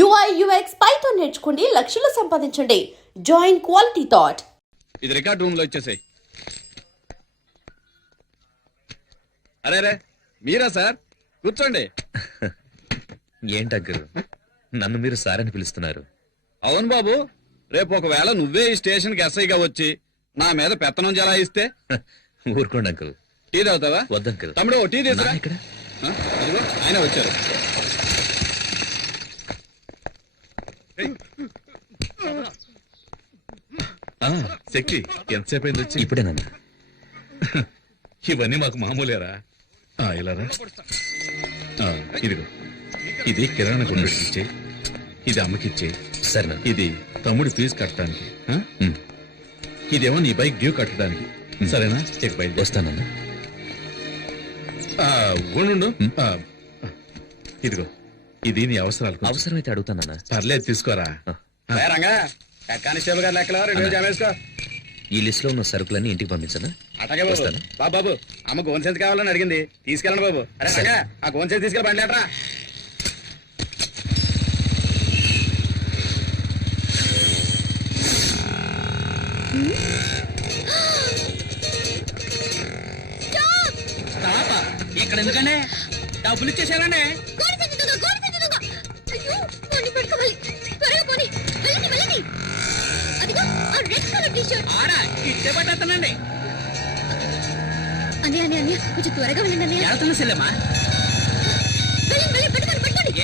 UI UX Python నేర్చుకోండి, లక్షలు సంపాదించండి. Join Quality Thought. ఇది రికార్డ్ రూమ్ లో ఇచ్చేసాయి. అరే మీరా సార్, కూర్చోండి. ఏంటగ్గు నన్ను మీరు సార్ అని పిలుస్తున్నారు? అవును బాబు, రేపు ఒకవేళ నువ్వే ఈ స్టేషన్ కి ఎస్ఐగా వచ్చి నా మీద పెత్తనం జలాయిస్తే ఊరుకోండి అంకుల్. టీ తాగుతావా? వద్దంకుల్. తమ్ముడు టీ తీసురా. ఇక్కడ అదిగో ఆయన వచ్చారు. శక్తి ఎంతసేపు అయింది వచ్చి? ఇప్పుడేనన్నా. ఇవన్నీ మాకు మామూలేరా. ఇలారా, ఇదిగో ఇది కిరాణా కొనుగోలు ఇచ్చే, ఇది అమ్మకిచ్చే, సరేనా? ఇది తమ్ముడి ఫీజు కట్టడానికి, ఇదేమో నీ బైక్ డ్యూ కట్టడానికి. సరేనా? చెక్ బయట వస్తానన్నా. ఉండు. ఇదిగో ఇది నీ అవసరాలకు. అవసరమైతే అడుగుతానన్నా. పర్లేదు, తీసుకోరా. రంగా కానిస్టేబుల్ గారు లెక్కలో 2 జమ వేసుకో. ఈ లిస్ట్ లో ఉన్న సరుకులన్నీ ఇంటికి పంపించనా? అటగే బాబు. బాబు అమ్మ గోన్ సెన్స్ కావాలని అడిగింది, తీసుకెళ్ళండి బాబు. అరే రంగా, ఆ గోన్ సెన్స్ తీసుకెళ్ళి బండి లేటరా. ఇక్కడ ఎందుకండి? డబ్బులు ఇచ్చేసారండి. ఇట్టే పట్టేస్తానండి. కొంచెం త్వరగా వెళ్ళండి. వెళ్తున్నా సెల్లమ్మా.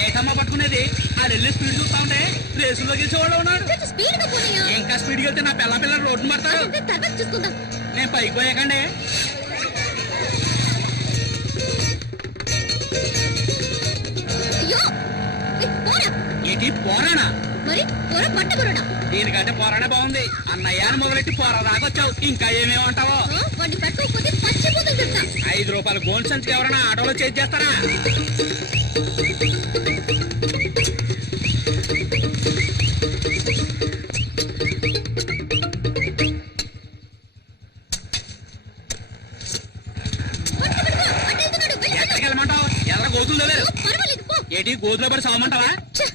ఏటమ్మా పట్టుకునేది? ఆ వెళ్ళి స్పీడ్ చూస్తా ఉంటే రేసులో గెలిచేవాళ్ళు ఉన్నాడు. ఇంకా స్పీడ్కి వెళ్తే నా పిల్ల రోడ్డు పడతారు. నేను పైకి పోయాకండి. ఏంటి పోరాడా? దీనికంటే పోరాడే బాగుంది. అన్నయ్యాన్ని మొదలెట్టి పోరా దాకొచ్చావు, ఇంకా ఏమేమంటావో. 5 రూపాయలు గోల్డ్ సంచికి ఎవరైనా ఆటోలో చేసి చేస్తారా? ఎక్కడికి వెళ్ళమంటావు? ఎర్ర గోతులు తెలియదు. ఏంటి గోతులో పడి సావమంటావా?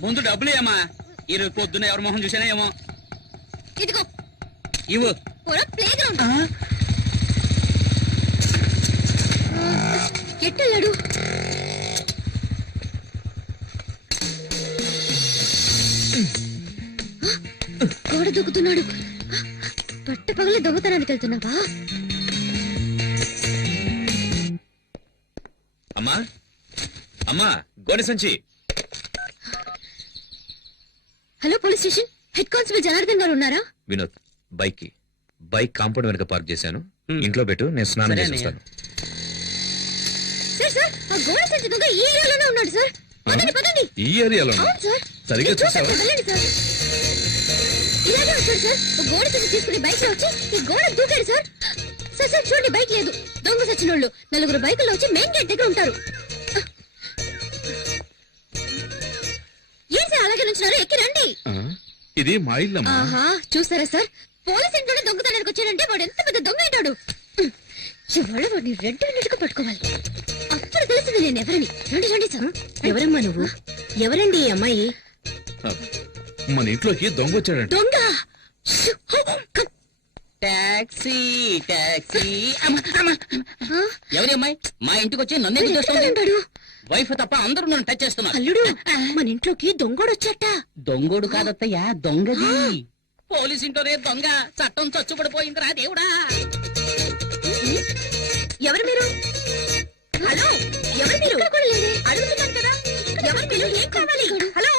ముందు డబ్బులు ఏమా. ఈ రోజు పొద్దున్న ఎవరి మొహం చూసానా ఏమో. ఇవ్వు. ఎట్టెళ్ళాడు? గోడ దూకుతున్నాడు. పట్ట పగలే దొంగతనానికి వెళ్తున్నావా? అమ్మా అమ్మా, గోనె సంచి. Hello, police station. Head constable Janardhan గారు ఉన్నారా? వినోద్, బైక్ కాంపౌండ్ వెనక పార్క్ చేశాను. ఇంట్లో పెట్టు, నేను స్నానం చేసి వస్తాను. సార్, ఆ గోడ సంచి దొంగ ఈ ఏరియాలోనే ఉన్నాడు సార్. పదండి. ఈ ఏరియాలో అవును సార్. సరిగ్గా చూసావా? వెళ్ళండి సార్. ఇలాగే వచ్చాడు సార్. గోడ సంచి తీసుకుని బైక్ లో వచ్చి ఈ గోడ దూకాడు సార్. సార్ చూడండి, బైక్ లేదు. దొంగ సచ్చినోళ్ళు 4 బైకుల్లో వచ్చి మెయిన్ గేట్ దగ్గర ఉంటారు. ఏం సార్ అలాగే నుంచున్నారు? ఎక్కి రండి. ఇది మా ఇల్లమ్మా. చూసారా సార్, పోలీస్ ఇంట్లోనే దొంగతనానికి వచ్చాడంటే వాడు ఎంత పెద్ద దొంగ అయినాడు. ఇవాళ వాడిని రెడ్ హ్యాండెడ్గా పట్టుకోవాలి. అప్పుడు తెలిసింది నేను ఎవరని. రండి సార్. ఎవరమ్మా నువ్వు? ఎవరండి ఈ అమ్మాయి? మన ఇంట్లోకి దొంగ వచ్చాడంట. దొంగ? టాక్సీ. ఎవరి అమ్మాయి మా ఇంటికి వచ్చి నన్ను ఎందుకు చేస్తుంది? వైఫ్ తప్ప అందరూ నన్ను టచ్ చేస్తున్నారు. అల్లుడు, మన ఇంట్లోకి దొంగోడు వచ్చాట. దొంగోడు కాదత్తయ్యా, దొంగది. పోలీస్ ఇంట్లోనే దొంగ. చట్టం చచ్చుపడిపోయిందిరా దేవుడా. ఎవరు మీరు? హలో, ఎవరు మీరు? అడుగుతున్నాను కదా, ఎవరు మీరు? ఏం కావాలి? హలో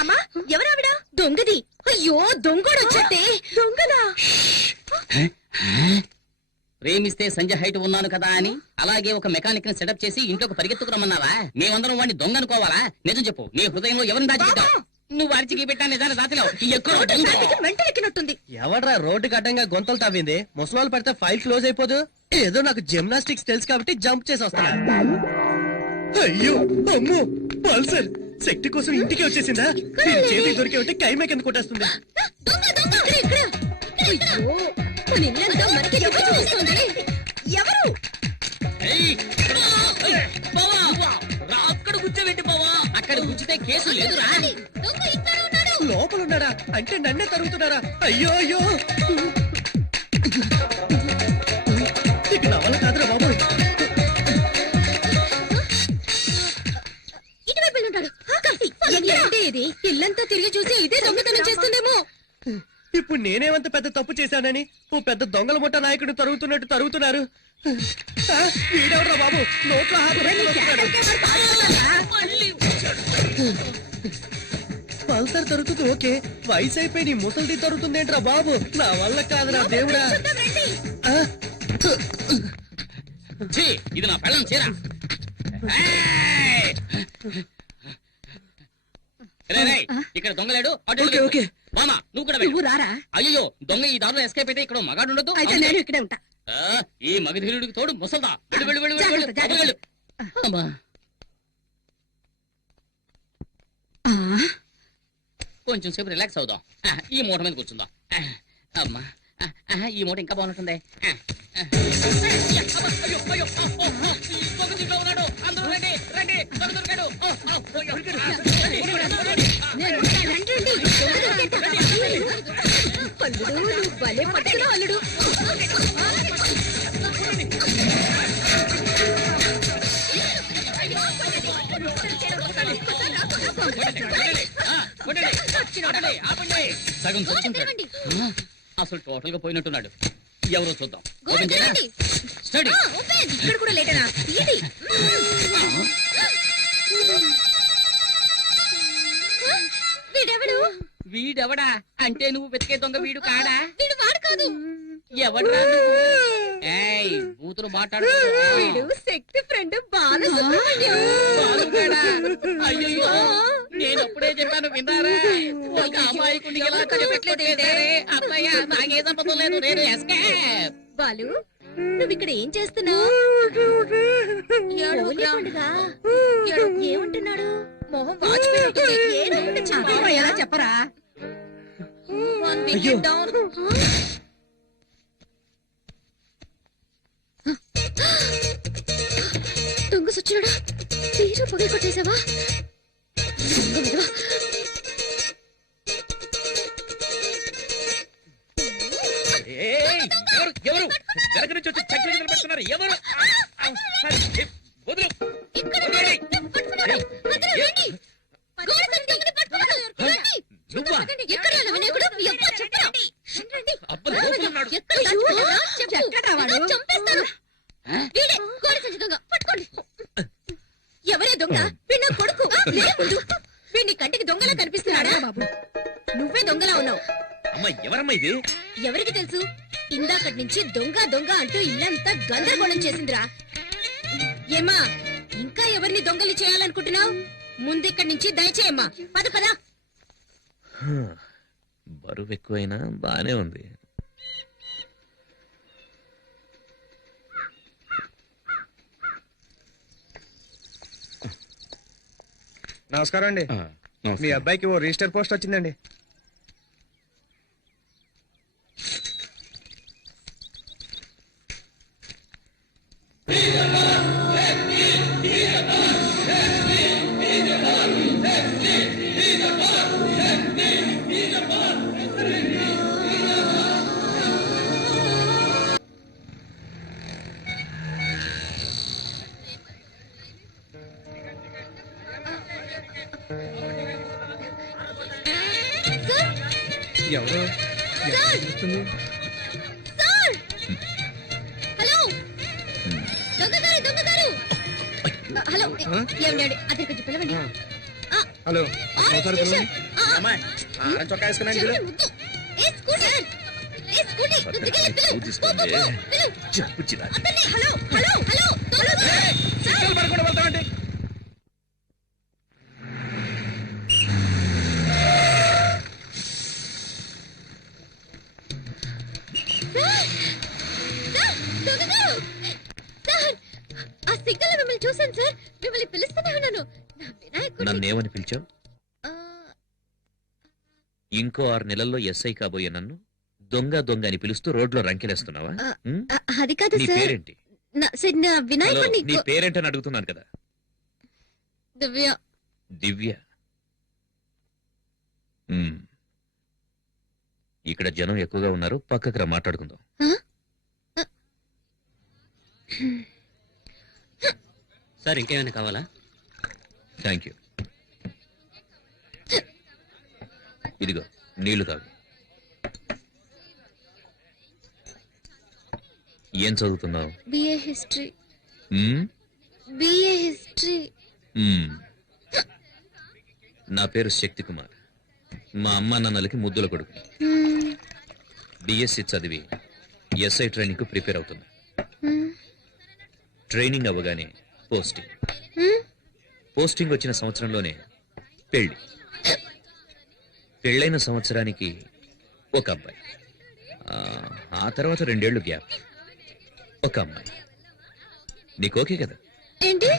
అమ్మా, ఎవరు ఆవిడ? దొంగది. అయ్యో, దొంగోడు వచ్చాటే. దొంగదా? ప్రేమిస్తే సంజయ్ హైట్ ఉన్నాను కదా అని అలాగే ఒక మెకానిక్ ని సెటప్ చేసి ఇంట్లోకి పరిగెత్తుకురమ్మన్నావా? మేమందరం వాడిని దొంగ అనుకోవాలా? నిజం చెప్పు, నీ హృదయంలో ఎవరిని దాచిపెట్టావు? నువ్వు అరిచికి పెట్టా నిజాన్ని దాచలేవు. వెంటెక్కినట్టుంది. ఎవడ్రా రోడ్డుకి అడ్డంగా గొంతలు తవ్వింది? ముసలాళ్ళు పడితే ఫైల్ క్లోజ్ అయిపోదు. ఏదో నాకు జిమ్నాస్టిక్స్ తెలుసు కాబట్టి జంప్ చేసి వస్తున్నా. అయ్యో అమ్మో, పల్సర్ శక్తి కోసం ఇంటికి వచ్చేసిందా? చేతి దొరికి ఉంటే కైమే కింద కొట్టేస్తుంది. ఎవరు? అక్కడ కూర్చోబెట్టి బావా. ఇక్కడ గుంచితే కేసు లేదురా. దొంగ ఇక్కడ ఉన్నాడు. లోపల ఉన్నాడా అంటే నన్నే తరుగుతున్నారా? అయ్యో అయ్యో ఇక నా వల్ల కాదురా బాబు. ఇటువైపు వెళ్ళి ఉంటాడు. ఏంటి ఇది? ఇల్లంతా తిరిగి చూసి ఇదే దొంగతనం చేస్తుందేమో. ఇప్పుడు నేనేమంత పెద్ద తప్పు చేశానని ఓ పెద్ద దొంగల ముఠ నాయకుడు తరుగుతున్నట్టు తరుగుతున్నారు. ఆ, వీడెవడ్రా బాబు నోట్లో హాత పెట్టుకుంటున్నాడు. పల్సర్ తరుగుతుంది ఓకే, వయసు అయిపోయి నీ ముసలిది తరుగుతుందేంట్రా బాబు? నా వల్ల కాదురా దేవుడా. ఆ, ఛీ, ఇది నా పెళ్ళం చీర. ఏయ్! రేయ్, రేయ్, ఇక్కడ దొంగలేడు. అటు ఓకే, ఓకే. మామ నువ్వు కూడా నువ్వు వెళ్ళు. రారా? అయ్యో దొంగ ఈ దారిలో ఎస్కేప్ అయితే ఇక్కడ మగాడు ఉండదు. అయితే నేను ఇక్కడే ఉంటా. ఈ మగధీరుడికి తోడు ముసల్దా. వెళ్ళు వెళ్ళు వెళ్ళు వెళ్ళు, వెళ్ళు. జాగ్రత్త, వెళ్ళు. అమ్మా. కొంచెం సేపు రిలాక్స్ అవుదాం. ఈ మూట మీద కూర్చుందాం. అమ్మా ఈ మూట ఇంకా బాగుంటుంది. అయ్యో, అయ్యో, దొంగ దీంట్లో ఉన్నాడు. అందరూ రండి, రండి, దొంగ దొరికాడు. అల్లుడు నువ్వు భలే పట్టుకున్నావు అల్లుడు. సగం చచ్చుంటాడు. అసలు టోటల్ గా పోయినట్టున్నాడు. ఎవరో చూద్దాం. ఓపెన్ చేయరా? స్టడీ. ఇక్కడ కూడా లేటనా? ఏంటి? వీడెవడు? వీడెవడా అంటే నువ్వు వెతికే దొంగ వీడు కాడా? వీడు వాడు కాదు. ఎవడ్రా నువ్వు? ఏయ్ బూతులు మాట్లాడు. వీడు శక్తి ఫ్రెండ్ బాలసుబ్రహ్మణ్యం. బాలుగాడా? అయ్యయ్యో, నేను అప్పుడే చెప్పాను విన్నారా? ఒక అమాయకుడిని ఎలా కనిపెట్టలేదే? అత్తయ్య నాకే సంబంధం లేదు. నేను ఎస్కేప్. బాలు నువ్వు ఇక్కడ ఏం చేస్తున్నావు? ఏమంటున్నాడు? మొహం వాచిపోయి ఎలా చెప్పరా? అయ్యో. దొంగ సచ్చినాడా? తీరు పగలు కొట్టేశావా? ఏయ్, ఎవరు ఎవరు వెనక నుంచి వచ్చి చక్కెర గింజలు పెడుతున్నారు? ఎవరు? వదులు. నువ్వా? అబ్బా, లోపల ఉన్నాడు. ఎవరే దొంగ? వీడు నా కొడుకు. వీడిని కంటికి దొంగలా కనిపిస్తున్నాడా? బాబు నువ్వే దొంగలా ఉన్నావు. అమ్మా ఎవరమ్మా ఇది? ఎవరికి తెలుసు? ఇందాకటి నుంచి దొంగ దొంగ అంటూ ఇల్లంతా గందరగోళం చేసిందిరా. ఏమా ఇంకా ఎవరిని దొంగలి చేయాలనుకుంటున్నావు? ముందిక్కడి నుంచి దయచేయమ్మా. పద పద. బరువు ఎక్కువైనా బానే ఉంది. నమస్కారం అండి. మీ అబ్బాయికి ఓ రిజిస్టర్ పోస్ట్ వచ్చిందండి. ఎవరు సార్ హలో దొంగగారు దొంగగారు. హలో ఏమండి అతను కొంచెం పిలవండి. హలో ఆరెంజ్ ఒకసారి టీ-షర్ట్. పిలవండి. అమ్మాయి ఆరెంజ్ చొక్కా వేసుకున్నాను చెవిలో ముద్దు. ఏ స్కూటర్ ఏ స్కూటీ దిగలే పిలు. తీసుకోండి. పిలు చెప్పు చిరా. అతన్ని హలో హలో హలో సిగ్నల్ పడకుండా వెళ్తామండి. ఆ సిగ్నల్ మిమ్మల్ని చూశాను సార్. మిమ్మల్ని పిలుస్తూనే ఉన్నాను. నా వినాయకుడు. నన్నేమని పిలిచావు? ఇంకో 6 నెలల్లో ఎస్ఐ కాబోయే నన్ను దొంగ దొంగ అని పిలుస్తూ రోడ్లో రంకెలేస్తున్నావా? ఉం? అది కాదు నీ సార్. పేరేంటి? నా హలో, వినాయకుడిని నీ పేరేంటని అడుగుతున్నాను కదా. దివ్య దివ్య. మ్మ్. ఇక్కడ జనం ఎక్కువగా ఉన్నారు, పక్కకి రా మాట్లాడుకుందాం. సార్ ఇంకేమైనా కావాలా? Thank you. ఇదిగో నీళ్లు తాగు. ఏం చదువుతున్నావు? BA history. మ్మ్? BA history. మ్మ్. నా పేరు శక్తి కుమార్. మా అమ్మా నాన్నలకి ముద్దుల కొడుకు. బిఎస్సి చదివి ఎస్ఐ ట్రైనింగ్ కు ప్రిపేర్ అవుతున్నా. ట్రైనింగ్ అవ్వగానే పోస్టింగ్ వచ్చిన సంవత్సరంలోనే పెళ్లి. పెళ్ళైన సంవత్సరానికి ఒక అబ్బాయి. ఆ తర్వాత 2 ఏళ్లు గ్యాప్. ఒక అమ్మాయి. నీకు ఓకే కదా? ఏంటి?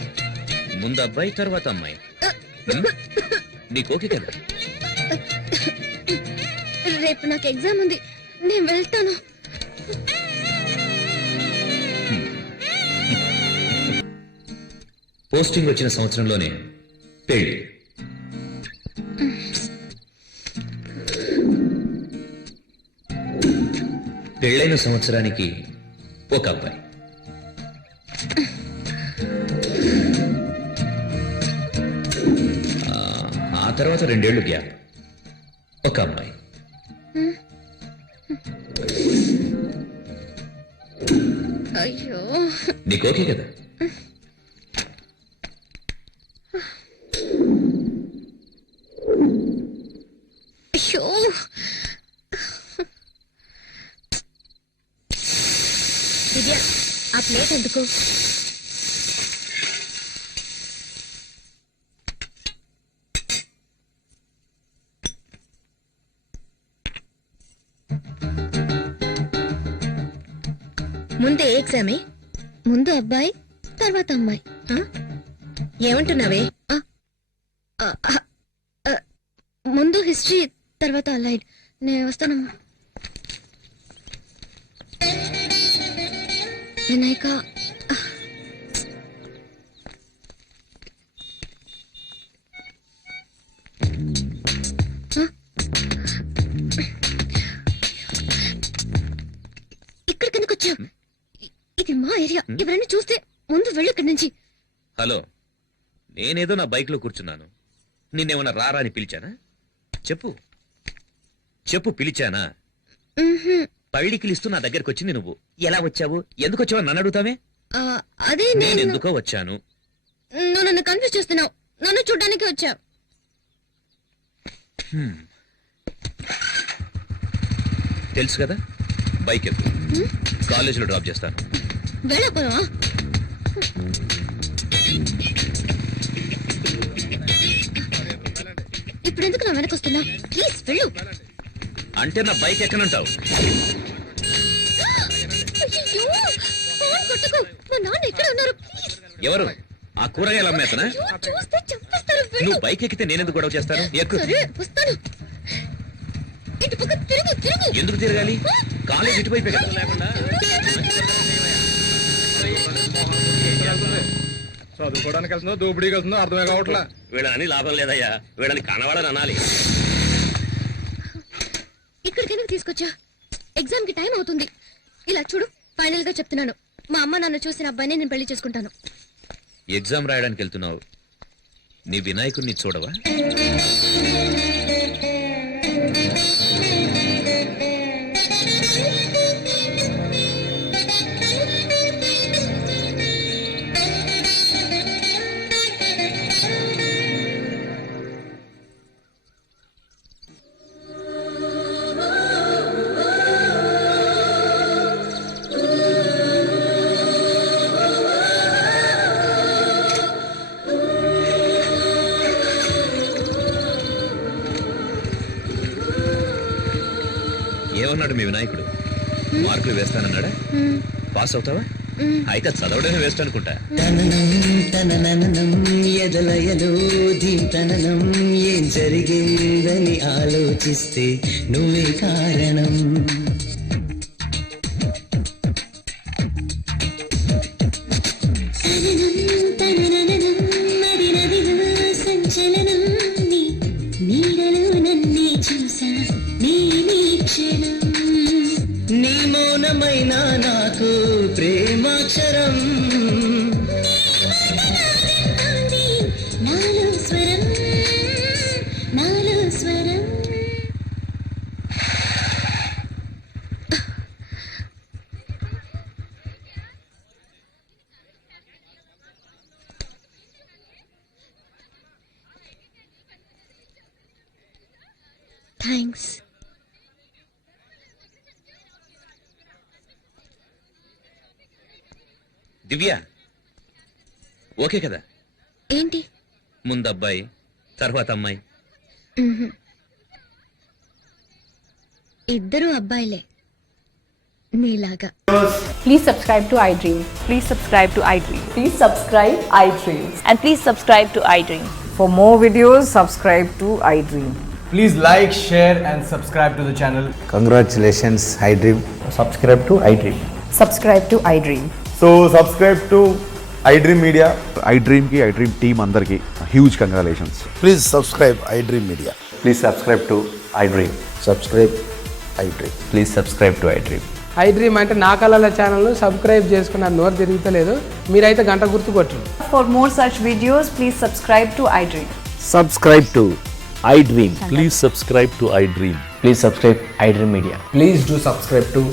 ముందు అబ్బాయి తర్వాత అమ్మాయి. నీకు ఓకే కదా? రేపు నాకు ఎగ్జామ్ ఉంది, నేను వెళ్తాను. పోస్టింగ్ వచ్చిన సంవత్సరంలోనే పెళ్లి. పెళ్ళైన సంవత్సరానికి ఒక అబ్బాయి. ఆ తర్వాత 2 ఏళ్లు గ్యాప్. ఒక అమ్మాయి. అయ్యో, నీకు ఓకే కదా? అయ్యో. దివ్య, ఆ ప్లేట్ ఎందుకు? ముందే ఎగ్జామే? ముందు అబ్బాయి తర్వాత అమ్మాయి. ఏమంటున్నావే? ముందు హిస్టరీ తర్వాత అలైడ్. నేను వస్తానమ్మా. వినాయక, ఇక్కడికి ఎందుకు వచ్చావు? ఇది మా ఏరియా. ఎవరైనా చూస్తే ముందు వెళ్ళు ఇక్కడి నుంచి. హలో, నేనేదో నా బైక్ లో కూర్చున్నాను. నిన్నేమన్నా రారా అని పిలిచానా? చెప్పు చెప్పు, పిలిచానా? పళ్ళికిలిస్తూ నా దగ్గరికి వచ్చింది నువ్వు. ఎలా వచ్చావు, ఎందుకు వచ్చావు నన్ను అడుగుతావే? అదే నేను ఎందుకో వచ్చాను. నువ్వు నన్ను కన్ఫ్యూజ్ చేస్తున్నావు. నన్ను చూడ్డానికి వచ్చావు. తెలుసు కదా, బైక్ ఎక్కు. కాలేజీలో డ్రాప్ చేస్తాను. వెళ్ళకపోవా? ఇప్పుడు ఎందుకు నా వెనక వస్తున్నావు? ప్లీజ్ వెళ్ళు. అంటే నా బైక్ ఎక్కనంటావు? అయ్యో, ఫోన్ కొట్టకు. మా నాన్న ఎక్కడ ఉన్నారు? ప్లీజ్. ఎవరు? ఆ కూరగాయలు అమ్మేతనా? అయ్యో, చూస్తే చంపేస్తారు. వెళ్ళు. నువ్వు బైక్ ఎక్కితే నేనెందుకు గొడవ చేస్తాను? ఎక్కు. సరే, వస్తాను. ఇటు పక్క తిరుగు, తిరుగు. ఎందుకు తిరగాలి? కాలేజ్ ఇటువైపే కదా. చదువుకోవడానికి వెళ్తుందో దోపిడీకి వెళ్తుందో అర్థమే కావట్లా. వీళ్ళని లాభం లేదయ్యా, వీళ్ళని కనవాడని అనాలి. ఇక్కడికి ఎందుకు తీసుకొచ్చా? ఎగ్జామ్ కి టైం అవుతుంది. ఇలా చూడు, ఫైనల్ గా చెప్తున్నాను, మా అమ్మ నాన్న చూసిన అబ్బాయిని నేను పెళ్లి చేసుకుంటాను. ఎగ్జామ్ రాయడానికి వెళ్తున్నావు, నీ వినాయకుడిని చూడవా? ఏమన్నాడు మీ వినాయకుడు? మార్కులు వేస్తానన్నాడా? పాస్ అవుతావా? అయితే చదవడమే వేస్ట్ అనుకుంటా. ఎదలయలో ధీతననం ఏం జరిగిందని ఆలోచిస్తే నువ్వే కారణం. సంచలనం నాలో స్వరం థ్యాంక్స్. దివ్య ఓకే కదా? ఏంటి? ముందు అబ్బాయి, తర్వాత అమ్మాయి. ఇద్దరు అబ్బాయిలే నీలాగా. Please subscribe to iDream. Please subscribe to iDream. Please subscribe iDream. And please subscribe to iDream. For more videos, subscribe to iDream. Please like, share and subscribe to the channel. Congratulations iDream. Subscribe to iDream. Subscribe to iDream. So subscribe to iDream Media. iDream కి iDream team అందరికి huge congratulations. Please subscribe iDream media. Please subscribe to iDream. Subscribe iDream. Please subscribe to iDream. iDream అంటే నా కళల channel subscribe చేసుకున్న నోరు తిరుగుతలేదు. మీరైతే గంట గుర్తు కొట్టండి. For more such videos, please subscribe to iDream. Subscribe to iDream. Please subscribe to iDream. Please subscribe iDream Media. Please do subscribe to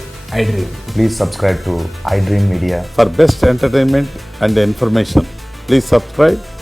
iDream. Please subscribe to iDream Media. For best entertainment and information please subscribe